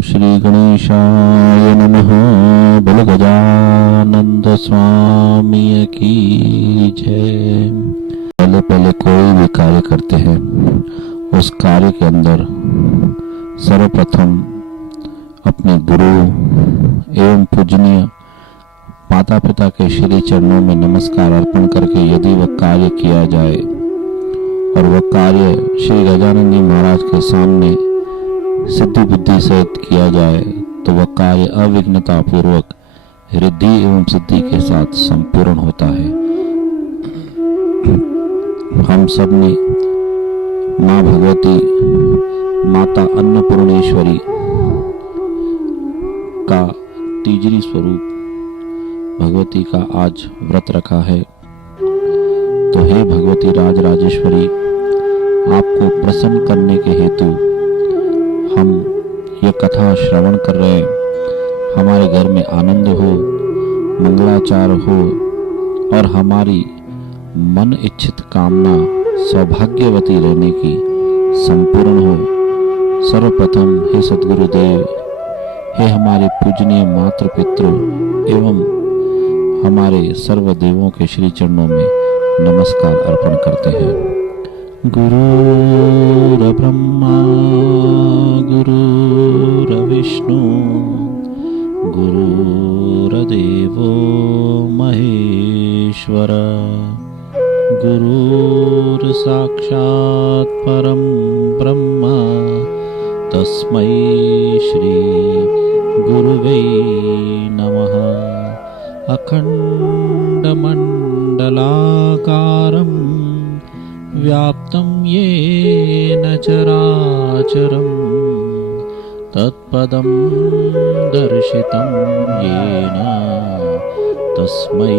श्री गणेशाय नमः। बोलो गजानंद स्वामी की जय। पहले कोई भी कार्य करते हैं, उस कार्य के अंदर सर्वप्रथम अपने गुरु एवं पूजनीय माता पिता के श्री चरणों में नमस्कार अर्पण करके यदि वह कार्य किया जाए और वह कार्य श्री गजानंद जी महाराज के सामने सिद्धि बुद्धि सहित किया जाए तो वह कार्य अविघ्नता पूर्वक रिद्धि एवं सिद्धि के साथ संपूर्ण होता है। हम सब ने माँ भगवती माता अन्नपूर्णेश्वरी का तीजरी स्वरूप भगवती का आज व्रत रखा है। तो हे भगवती राज राजेश्वरी, आपको प्रसन्न करने के हेतु हम ये कथा श्रवण कर रहे हैं। हमारे घर में आनंद हो, मंगलाचार हो और हमारी मन इच्छित कामना सौभाग्यवती रहने की संपूर्ण हो। सर्वप्रथम हे सद्गुरुदेव, हे हमारे पूजनीय मातृ पितृ एवं हमारे सर्वदेवों के श्री चरणों में नमस्कार अर्पण करते हैं। गुरुर्ब्रह्मा गुरुर्विष्णु गुरुर्देवो महेश्वर गुरुर्साक्षात् परं ब्रह्म तस्मै श्री गुरुवे नमः। अखण्डमण्डलाकारं व्याप्तं येन चराचरं तत्पदं दर्शितं येन तस्मै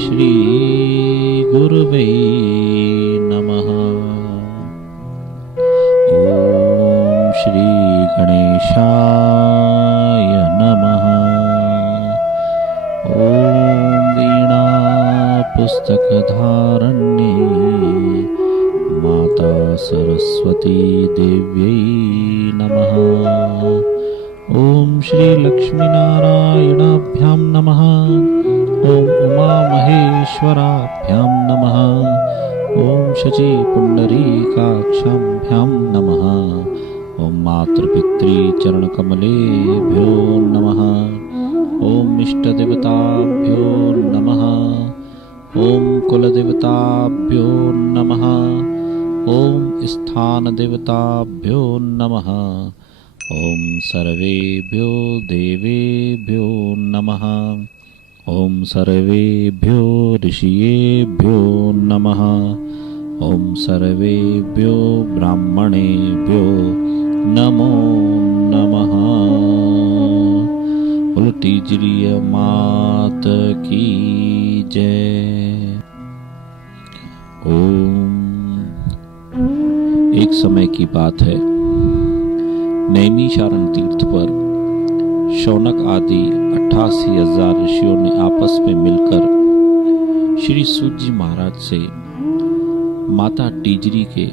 श्री गुरुवे नमः। ॐ श्री गणेशाय नमः। ॐ वीणा पुस्तकधारण्ये माता सरस्वती देव्यै नमः। ॐ श्री लक्ष्मीनारायणाभ्यां नमः। ॐ उमामहेश्वराभ्यां नमः। ॐ शची पुण्डरीकाक्षाभ्यां नमः। ॐ मातृपितृचरणकमलेभ्यो नमः। ॐ इष्टदेवताभ्यो नमः। ॐ कुलदेवताभ्यो नमः। ॐ स्थानदेवताभ्यो नमः। ॐ सर्वेभ्यो देवेभ्यो नमः। ॐ सर्वेभ्यो ऋषियेभ्यो नमः। ॐ सर्वेभ्यो ब्राह्मणेभ्यो नमो नमः। बोलो तीजरी मात की जय। ओम। एक समय की बात है, नैमिषारण्य तीर्थ पर शौनक आदि 88,000 ऋषियों ने आपस में मिलकर श्री सूत जी महाराज से माता तीजरी के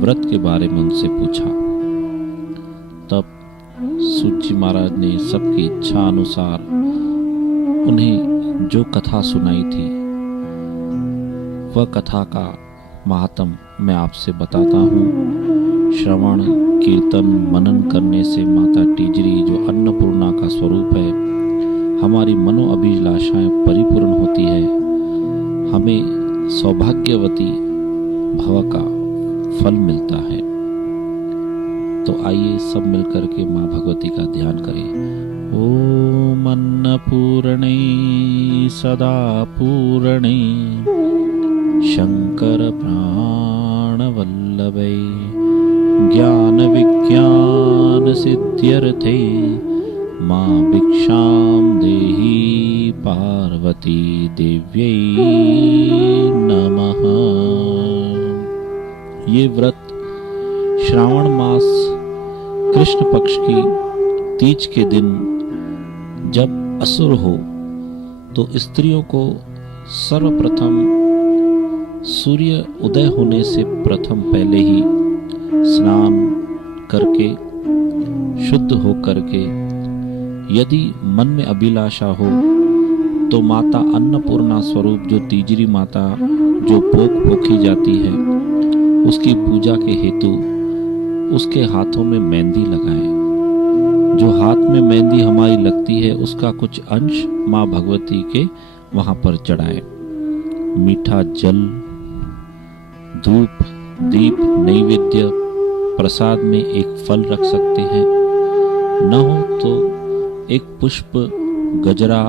व्रत के बारे में उनसे पूछा। तब सूत जी महाराज ने सबकी इच्छा अनुसार उन्हें जो कथा सुनाई थी वह कथा का महात्म मैं आपसे बताता हूँ। श्रवण कीर्तन मनन करने से माता तीजरी जो अन्नपूर्णा का स्वरूप है, हमारी मनोअभिलाषाएं परिपूर्ण होती है, हमें सौभाग्यवती भव का फल मिलता है। तो आइए सब मिलकर के माँ भगवती का ध्यान करें। ओम अन्नपूर्णे सदा पूर्णे शंकर प्राण वल्लभे ज्ञान विज्ञान सिद्ध्यर्थे माँ भिक्षां देहि पार्वती देव्यै नमः। ये व्रत श्रावण मास कृष्ण पक्ष की तीज के दिन जब असुर हो तो स्त्रियों को सर्वप्रथम सूर्य उदय होने से प्रथम पहले ही स्नान करके शुद्ध होकर के यदि मन में अभिलाषा हो तो माता अन्नपूर्णा स्वरूप जो तीजरी माता जो पोखी जाती है उसकी पूजा के हेतु उसके हाथों में मेहंदी लगाएं। जो हाथ में मेहंदी हमारी लगती है उसका कुछ अंश माँ भगवती के वहां पर चढ़ाए। मीठा जल, धूप, दीप, नैवेद्य, प्रसाद में एक फल रख सकते हैं। न हो तो एक पुष्प, गजरा,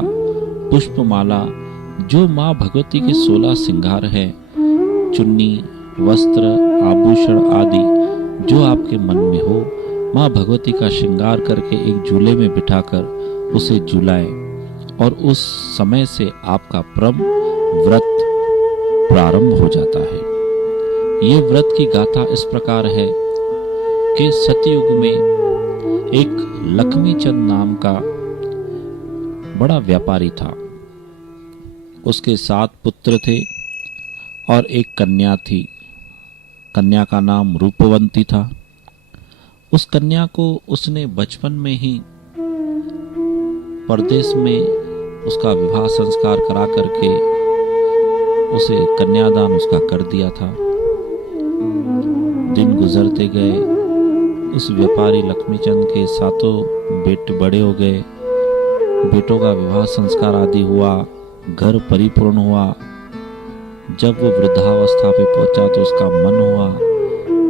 पुष्पमाला, जो माँ भगवती के 16 श्रृंगार है, चुन्नी, वस्त्र, आभूषण आदि जो आपके मन में हो, माँ भगवती का श्रृंगार करके एक झूले में बिठाकर उसे झुलाए और उस समय से आपका व्रत प्रारंभ हो जाता है। ये व्रत की गाथा इस प्रकार है कि सतयुग में एक लक्ष्मीचंद नाम का बड़ा व्यापारी था। उसके 7 पुत्र थे और एक कन्या थी। कन्या का नाम रूपवंती था। उस कन्या को उसने बचपन में ही परदेश में उसका विवाह संस्कार करा करके उसे कन्यादान उसका कर दिया था। दिन गुजरते गए, उस व्यापारी लक्ष्मीचंद के 7 बेटे बड़े हो गए। बेटों का विवाह संस्कार आदि हुआ, घर परिपूर्ण हुआ। जब वो वृद्धावस्था पे पहुंचा तो उसका मन हुआ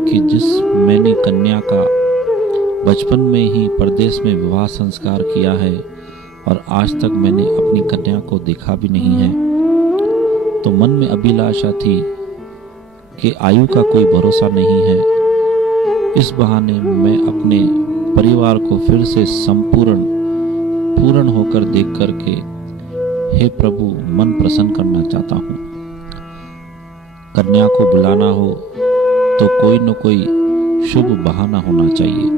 कि जिस मैंने कन्या का बचपन में ही परदेश में विवाह संस्कार किया है और आज तक मैंने अपनी कन्या को देखा भी नहीं है, तो मन में अभिलाषा थी कि आयु का कोई भरोसा नहीं है। इस बहाने मैं अपने परिवार को फिर से पूर्ण होकर देख करके हे प्रभु मन प्रसन्न करना चाहता हूँ। कन्या को बुलाना हो तो कोई न कोई शुभ बहाना होना चाहिए।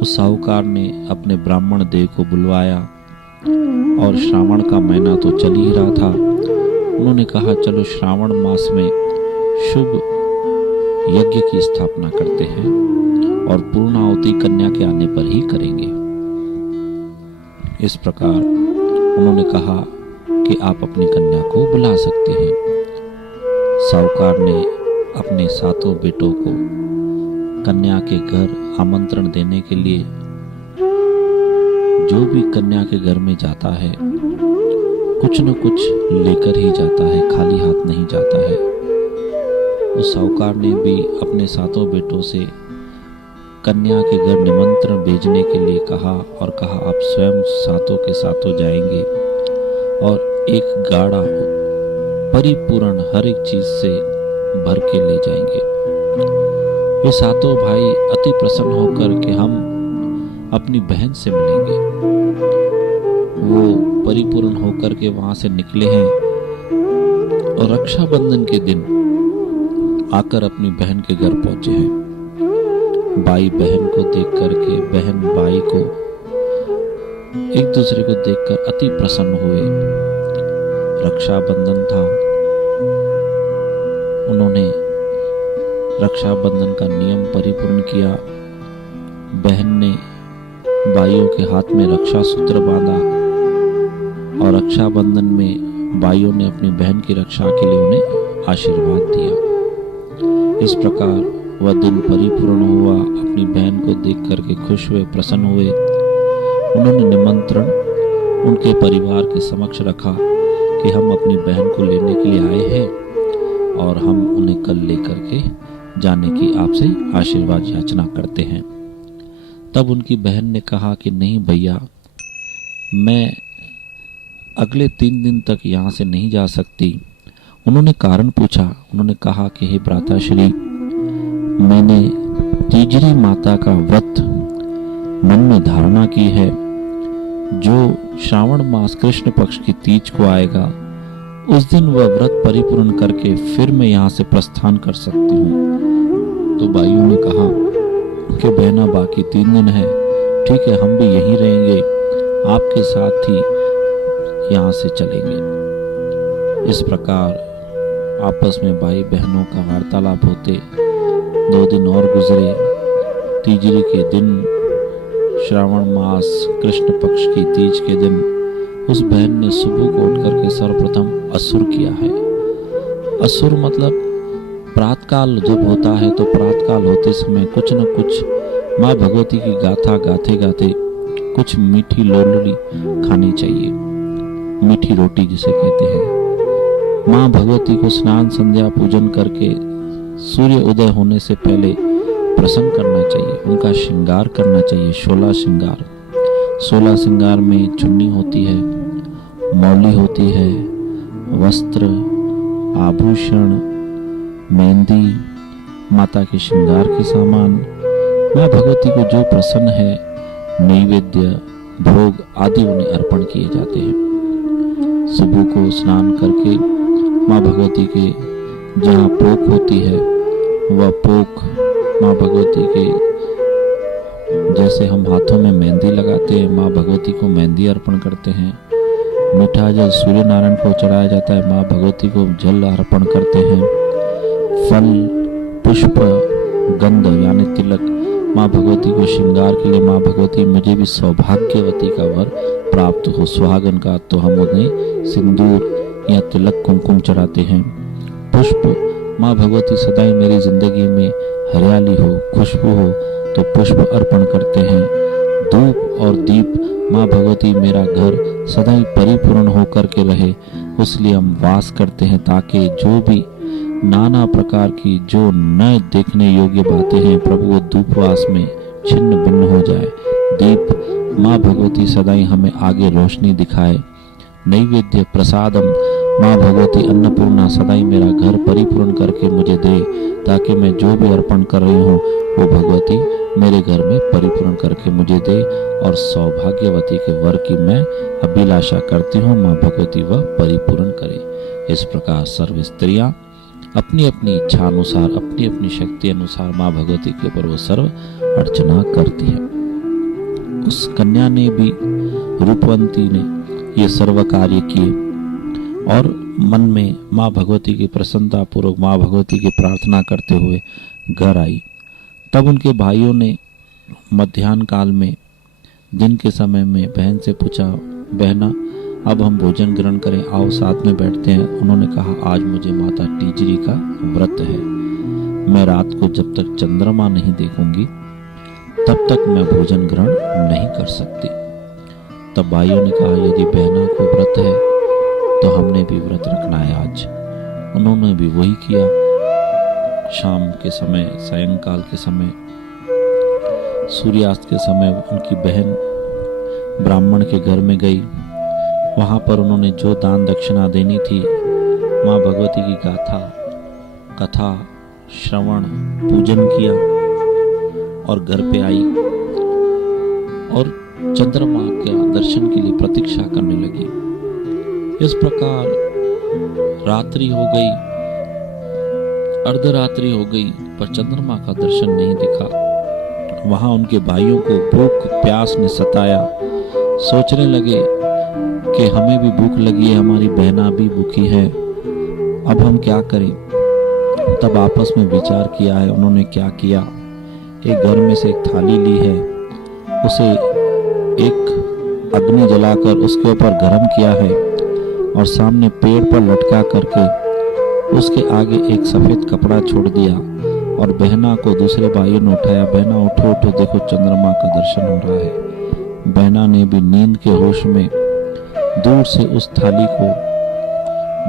उस साहूकार ने अपने ब्राह्मण देव को बुलवाया और श्रावण का महीना तो चल ही रहा था। उन्होंने कहा चलो श्रावण मास में शुभ यज्ञ की स्थापना करते हैं और पूर्णाहुति कन्या के आने पर ही करेंगे। इस प्रकार उन्होंने कहा कि आप अपनी कन्या को बुला सकते हैं। साहूकार ने अपने 7 बेटों को कन्या के घर आमंत्रण देने के लिए, जो भी कन्या के घर में जाता है कुछ न कुछ लेकर ही जाता है, खाली हाथ नहीं जाता है। उस साहूकार ने भी अपने 7 बेटों से कन्या के घर निमंत्रण भेजने के लिए कहा और कहा आप स्वयं 7 के 7 जाएंगे और एक गाड़ा परिपूर्ण हर एक चीज से भर के ले जाएंगे। ये 7 भाई अति प्रसन्न होकर के हम अपनी बहन से मिलेंगे। वो परिपूर्ण होकर के वहां से निकले हैं और रक्षाबंधन के दिन आकर अपनी बहन के घर पहुंचे हैं। भाई बहन को देख करके, बहन भाई को एक दूसरे को देखकर अति प्रसन्न हुए। रक्षाबंधन था, उन्होंने रक्षाबंधन का नियम परिपूर्ण किया। बहन ने भाइयों के हाथ में रक्षा सूत्र बांधा और रक्षाबंधन में भाइयों ने अपनी बहन की रक्षा के लिए उन्हें आशीर्वाद दिया। इस प्रकार वह दिन परिपूर्ण हुआ। अपनी बहन को देख करके खुश हुए, प्रसन्न हुए। उन्होंने निमंत्रण उनके परिवार के समक्ष रखा कि हम अपनी बहन को लेने के लिए आए हैं और हम उन्हें कल लेकर के जाने की आपसे आशीर्वाद याचना करते हैं। तब उनकी बहन ने कहा कि नहीं भैया, मैं अगले 3 दिन तक यहाँ से नहीं जा सकती। उन्होंने कारण पूछा। उन्होंने कहा कि हे भ्राताश्री, मैंने तीजरी माता का व्रत मन में धारणा की है। जो श्रावण मास कृष्ण पक्ष की तीज को आएगा उस दिन वह व्रत परिपूर्ण करके फिर मैं यहाँ से प्रस्थान कर सकती हूँ। तो भाइयों ने कहा कि बहना बाकी 3 दिन है, ठीक है, हम भी यहीं रहेंगे, आपके साथ ही यहाँ से चलेंगे। इस प्रकार आपस में भाई बहनों का वार्तालाप होते 2 दिन और गुजरे। तीजरी के दिन श्रावण मास कृष्ण पक्ष की तीज के दिन उस बहन ने सुबह को उठ करके सर्वप्रथम असुर किया है। असुर मतलब प्रातकाल जब होता है तो प्रातकाल होते समय कुछ न कुछ माँ भगवती की गाथा गाते गाते कुछ मीठी लोलड़ी खानी चाहिए, मीठी रोटी जिसे कहते हैं। माँ भगवती को स्नान संध्या पूजन करके सूर्य उदय होने से पहले प्रसन्न करना चाहिए, उनका श्रृंगार करना चाहिए। 16 श्रृंगार, 16 श्रृंगार में चुन्नी होती है, मौली होती है, वस्त्र, आभूषण, मेहंदी, माता के श्रृंगार के सामान, माँ भगवती को जो प्रसन्न है, नैवेद्य, भोग आदि उन्हें अर्पण किए जाते हैं। सुबह को स्नान करके माँ भगवती के जहाँ पोक होती है वह पोक माँ भगवती के, जैसे हम हाथों में मेहंदी लगाते हैं, माँ भगवती को मेहंदी अर्पण करते हैं। मीठा जल सूर्य नारायण को चढ़ाया जाता है, माँ भगवती को जल अर्पण करते हैं। फल, पुष्प, गंध यानी तिलक माँ भगवती को श्रृंगार के लिए, माँ भगवती मुझे भी सौभाग्यवती का वर प्राप्त हो, सुहागन का, तो हम उन्हें सिंदूर या तिलक कुमकुम चढ़ाते हैं। पुष्प, माँ भगवती सदाई मेरी जिंदगी में हरियाली हो, खुशबू हो, तो पुष्प अर्पण करते हैं। धूप और दीप, माँ भगवती मेरा घर सदाई परिपूर्ण होकर के रहे, इसलिए हम वास करते हैं, ताकि जो भी नाना प्रकार की जो न देखने योग्य बातें हैं प्रभु वो धूपवास में छिन्न भिन्न हो जाए। दीप, माँ भगवती सदाई हमें आगे रोशनी दिखाए। नैवेद्य प्रसादम, माँ भगवती अन्नपूर्णा सदाई मेरा घर परिपूर्ण करके मुझे दे, ताकि मैं जो भी अर्पण कर रही हूँ वो भगवती मेरे घर में परिपूर्ण करके मुझे दे, और सौभाग्यवती के वर की मैं अभिलाषा करती हूँ, माँ भगवती वह परिपूर्ण करे। इस प्रकार सर्व स्त्रियाँ अपनी अपनी इच्छा अनुसार, अपनी अपनी शक्ति अनुसार माँ भगवती के ऊपर वो सर्व अर्चना करती है। उस कन्या ने भी, रूपवंती ने ये सर्व कार्य किए और मन में माँ भगवती की प्रसन्नता पूर्वक माँ भगवती की प्रार्थना करते हुए घर आई। तब उनके भाइयों ने मध्याह्न काल में, दिन के समय में बहन से पूछा, बहना अब हम भोजन ग्रहण करें, आओ साथ में बैठते हैं। उन्होंने कहा, आज मुझे माता टीजरी का व्रत है, मैं रात को जब तक चंद्रमा नहीं देखूंगी तब तक मैं भोजन ग्रहण नहीं कर सकती। तब भाइयों ने कहा, यदि बहना को व्रत है तो हमने भी व्रत रखना है आज। उन्होंने भी वही किया। शाम के समय, सायंकाल के समय, सूर्यास्त के समय उनकी बहन ब्राह्मण के घर में गई। वहाँ पर उन्होंने जो दान दक्षिणा देनी थी, माँ भगवती की गाथा, कथा, श्रवण, पूजन किया और घर पे आई और चंद्रमा के दर्शन के लिए प्रतीक्षा करने लगी। इस प्रकार रात्रि हो गई, अर्धरात्रि हो गई, पर चंद्रमा का दर्शन नहीं दिखा। वहां उनके भाइयों को भूख प्यास ने सताया। सोचने लगे कि हमें भी भूख लगी है, हमारी बहना भी भूखी है, अब हम क्या करें। तब आपस में विचार किया है। उन्होंने क्या किया, एक घर में से एक थाली ली है, उसे एक अग्नि जलाकर उसके ऊपर गरम किया है और सामने पेड़ पर लटका करके उसके आगे एक सफेद कपड़ा छोड़ दिया और बहना को दूसरे भाइयों ने उठाया, बहना उठो उठो, देखो चंद्रमा का दर्शन हो रहा है। बहना ने भी नींद के होश में दूर से उस थाली को,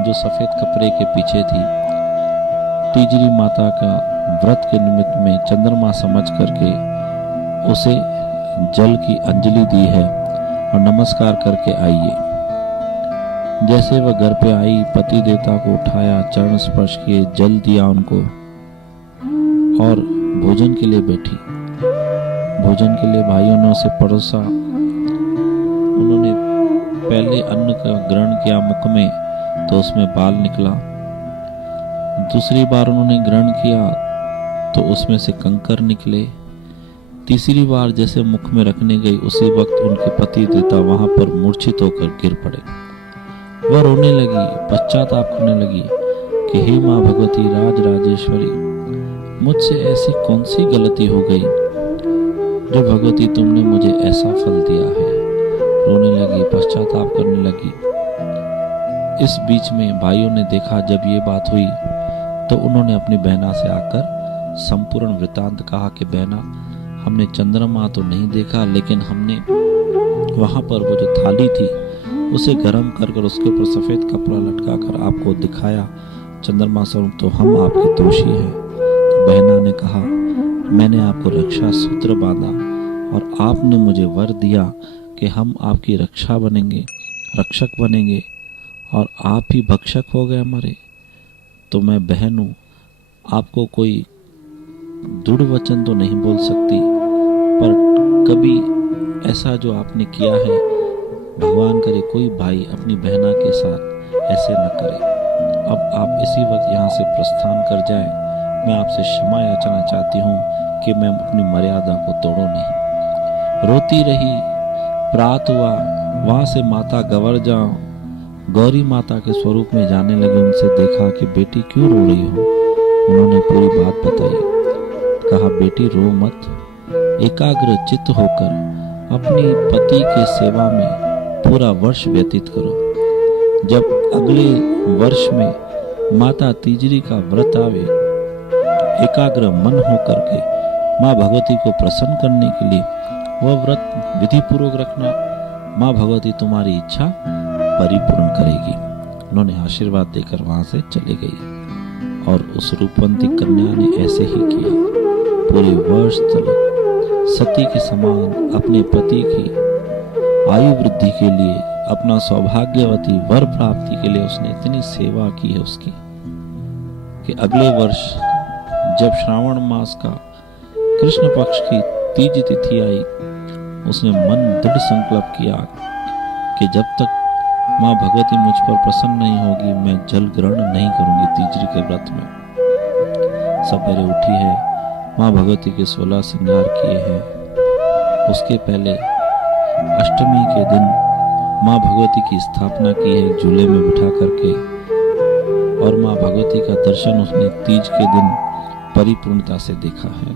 जो सफेद कपड़े के पीछे थी, टीजरी माता का व्रत के निमित्त में चंद्रमा समझ करके उसे जल की अंजलि दी है और नमस्कार करके आइए। जैसे वह घर पे आई, पति देवता को उठाया, चरण स्पर्श किए, जल दिया उनको और भोजन के लिए बैठी। भोजन के लिए भाइयों ने उसे परोसा। उन्होंने पहले अन्न का ग्रहण किया मुख में तो उसमें बाल निकला। दूसरी बार उन्होंने ग्रहण किया तो उसमें से कंकर निकले। तीसरी बार जैसे मुख में रखने गई, उसी वक्त उनके पति देवता वहां पर मूर्छित होकर गिर पड़े। वह रोने लगी, पश्चाताप करने लगी कि हे माँ भगवती राज राजेश्वरी, मुझसे ऐसी कौन सी गलती हो गई। जो भगवती तुमने मुझे ऐसा फल दिया है। रोने लगी, पश्चाताप करने लगी। इस बीच में भाइयों ने देखा, जब ये बात हुई तो उन्होंने अपनी बहना से आकर संपूर्ण वृतांत कहा कि बहना, हमने चंद्रमा तो नहीं देखा, लेकिन हमने वहां पर वो जो थाली थी उसे गर्म कर उसके ऊपर सफेद कपड़ा लटका कर आपको दिखाया चंद्रमा स्वरूप, तो हम आपके दोषी हैं। तो बहना ने कहा, मैंने आपको रक्षा सूत्र बांधा और आपने मुझे वर दिया कि हम आपकी रक्षा बनेंगे, रक्षक बनेंगे, और आप ही भक्षक हो गए हमारे। तो मैं बहन हूँ, आपको कोई दृढ़ वचन तो नहीं बोल सकती, पर कभी ऐसा जो आपने किया है, भगवान करे कोई भाई अपनी बहना के साथ ऐसे न करे। अब आप इसी वक्त यहाँ से प्रस्थान कर जाएं। मैं आपसे क्षमा याचना चाहती हूँ कि मैं अपनी मर्यादा को तोड़ो नहीं। रोती रही, प्रात हुआ, वहाँ से माता गवर्जा गौरी माता के स्वरूप में जाने लगे। उनसे देखा कि बेटी क्यों रो रही हो। उन्होंने पूरी बात बताई। कहा, बेटी रो मत, एकाग्र चित्त होकर अपनी पति के सेवा में पूरा वर्ष व्यतीत करो। जब अगले वर्ष में माता तीजरी का व्रत आवे, एकाग्र मन होकर के माँ भगवती को प्रसन्न करने के लिए वह व्रत विधि पूर्वक रखना। माँ भगवती तुम्हारी इच्छा परिपूर्ण करेगी। उन्होंने आशीर्वाद देकर वहां से चले गई और उस रूपवंती कन्या ने ऐसे ही किया। पूरे वर्ष तक सती के समान अपने पति की आयु वृद्धि के लिए, अपना सौभाग्यवती वर प्राप्ति के लिए उसने इतनी सेवा की है उसकी, कि अगले वर्ष जब श्रावण मास का कृष्ण पक्ष की तीज तिथि आई, उसने मन दृढ़ संकल्प किया कि जब तक माँ भगवती मुझ पर प्रसन्न नहीं होगी, मैं जल ग्रहण नहीं करूंगी तीजरी के व्रत में। सवेरे उठी है, माँ भगवती के 16 श्रृंगार किए हैं। उसके पहले अष्टमी के दिन माँ भगवती की स्थापना की है झूले में बिठा करके, और माँ भगवती का दर्शन उसने तीज के दिन परिपूर्णता से देखा है।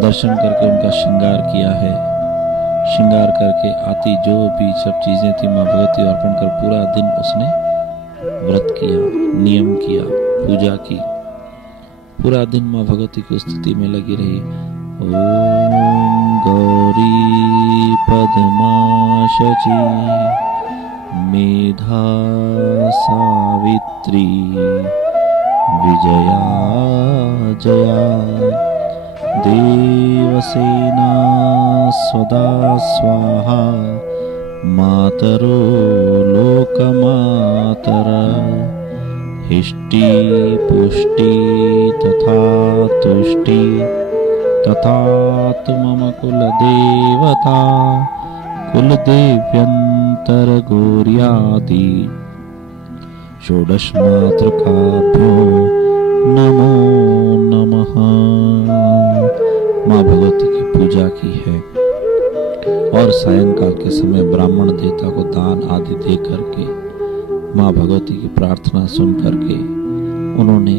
दर्शन करके उनका श्रृंगार किया है। श्रृंगार करके आती जो भी सब चीजें थी माँ भगवती अर्पण कर पूरा दिन उसने व्रत किया, नियम किया, पूजा की। पूरा दिन माँ भगवती की स्तुति में लगी रही। ओम गौरी पद्मा शची मेधा सावित्री विजया जया देवसेना स्वदा स्वाहा मातरो लोकमातरा हिष्टि पुष्टि तथा तुष्टि तथा मम कुलदेवता कुलदेव्यंतर गौर्यादि षोडश मातृकाभ्यो नमो नमः। माँ भगवती की पूजा की है और सायंकाल के समय ब्राह्मण देवता को दान आदि दे करके माँ भगवती की प्रार्थना सुन करके उन्होंने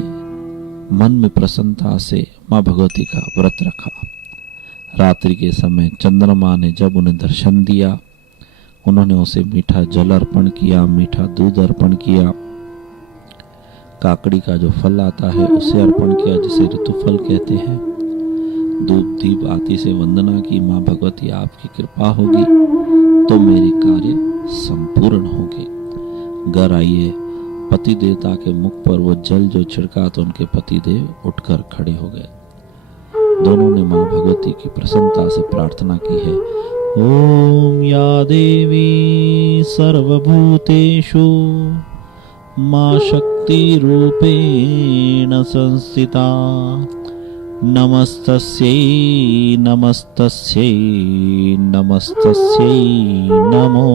मन में प्रसन्नता से माँ भगवती का व्रत रखा। रात्रि के समय चंद्रमा ने जब उन्हें दर्शन दिया, उन्होंने उसे मीठा जल अर्पण किया, मीठा दूध अर्पण किया, काकड़ी का जो फल आता है उसे अर्पण किया, जिसे ऋतुफल कहते हैं। धूप दीप आदि से वंदना की। माँ भगवती आपकी कृपा होगी तो मेरे कार्य संपूर्ण होंगे। घर आइए, पति देवता के मुख पर वो जल जो छिड़का तो उनके पति देव उठकर खड़े हो गए। दोनों ने माँ भगवती की प्रसन्नता से प्रार्थना की है। ओम या देवी सर्वभूतेषु माँ शक्ति रूपेण संस्थिता नमस्तस्यै नमस्तस्यै नमस्तस्यै नमो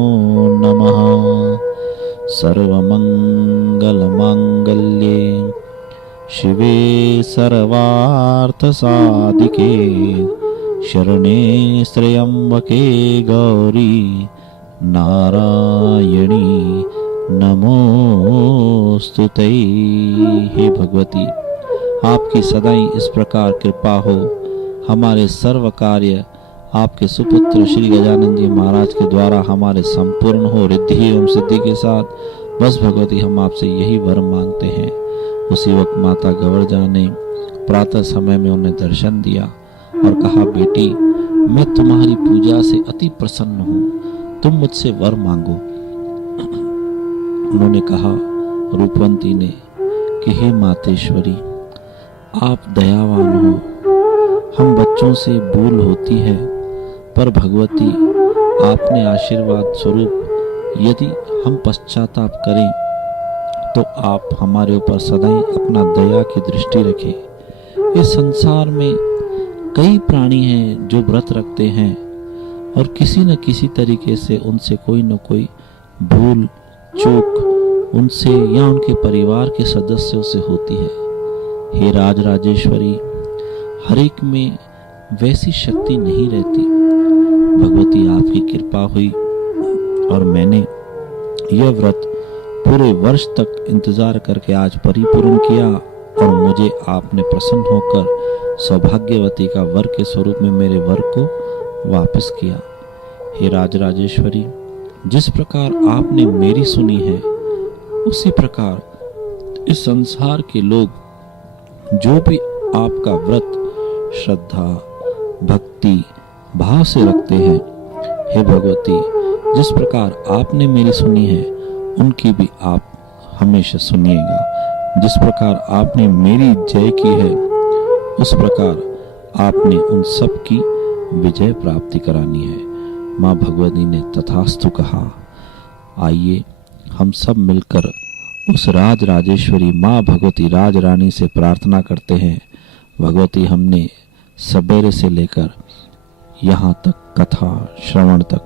नमः। सर्वमंगल मांगल्ये शिवे सर्वार्थ साधिके शरणे त्र्यंबके गौरी नारायणी नमोस्तुते। हे भगवती, आपकी सदाई इस प्रकार कृपा हो, हमारे सर्व कार्य आपके सुपुत्र श्री गजानन जी महाराज के द्वारा हमारे संपूर्ण हो रिद्धि एवं सिद्धि के साथ। बस भगवती हम आपसे यही वर मांगते हैं। उसी वक्त माता गवर्जा ने प्रातः समय में उन्हें दर्शन दिया और कहा, बेटी मैं तुम्हारी पूजा से अति प्रसन्न हूँ, तुम मुझसे वर मांगो। उन्होंने कहा रूपवंती ने कि हे मातेश्वरी, आप दयावान हो, हम बच्चों से भूल होती है, पर भगवती आपने आशीर्वाद स्वरूप यदि हम पश्चाताप करें तो आप हमारे ऊपर सदैव अपना दया की दृष्टि रखें। इस संसार में कई प्राणी हैं जो व्रत रखते हैं और किसी न किसी तरीके से उनसे कोई न कोई भूल चूक उनसे या उनके परिवार के सदस्यों से होती है। हे राज राजेश्वरी, हर एक में वैसी शक्ति नहीं रहती। भगवती आपकी कृपा हुई और मैंने यह व्रत पूरे वर्ष तक इंतजार करके आज परिपूर्ण किया और मुझे आपने प्रसन्न होकर सौभाग्यवती का वर के स्वरूप में मेरे वर को वापस किया। हे राज राजेश्वरी, जिस प्रकार आपने मेरी सुनी है उसी प्रकार इस संसार के लोग जो भी आपका व्रत श्रद्धा भक्ति भाव से रखते हैं, हे भगवती जिस प्रकार आपने मेरी सुनी है उनकी भी आप हमेशा सुनिएगा। जिस प्रकार आपने मेरी जय की है उस प्रकार आपने उन सब की विजय प्राप्ति करानी है। माँ भगवती ने तथास्तु कहा। आइए हम सब मिलकर उस राज राजेश्वरी माँ भगवती राज रानी से प्रार्थना करते हैं। भगवती, हमने सवेरे से लेकर यहाँ तक कथा श्रवण तक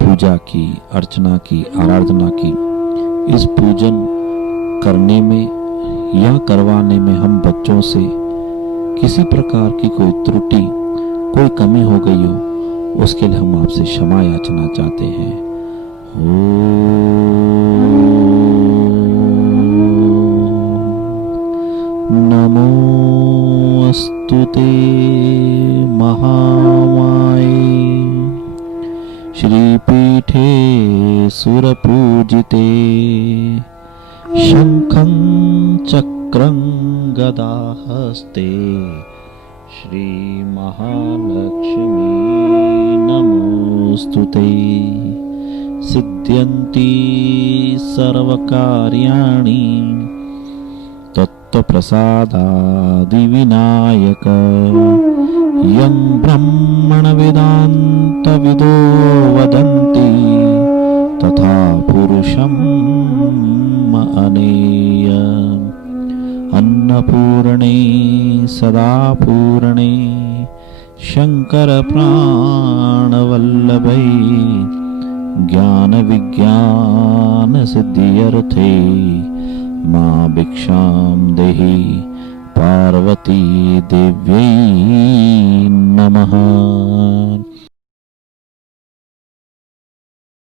पूजा की, अर्चना की, आराधना की। इस पूजन करने में या करवाने में हम बच्चों से किसी प्रकार की कोई त्रुटि, कोई कमी हो गई हो, उसके लिए हम आपसे क्षमा याचना चाहते हैं। नमो अस्तुते महामाये श्रीपीठे सुरपूजिते शंखं चक्रं गदाहस्ते श्री महालक्ष्मी नमोस्तुते। सिद्ध्यन्ति सर्वकार्याणि तत्त्वप्रसादादिविनायक। यं ब्रह्मणवेदान्तविदो वदन्ति तथा पुरुषं अनेय। अन्नपूर्णे सदा पूर्णे शङ्करप्राणवल्लभै ज्ञानविज्ञानसिद्ध्यर्थे मां भिक्षां देहि पार्वती देव्यै नमः।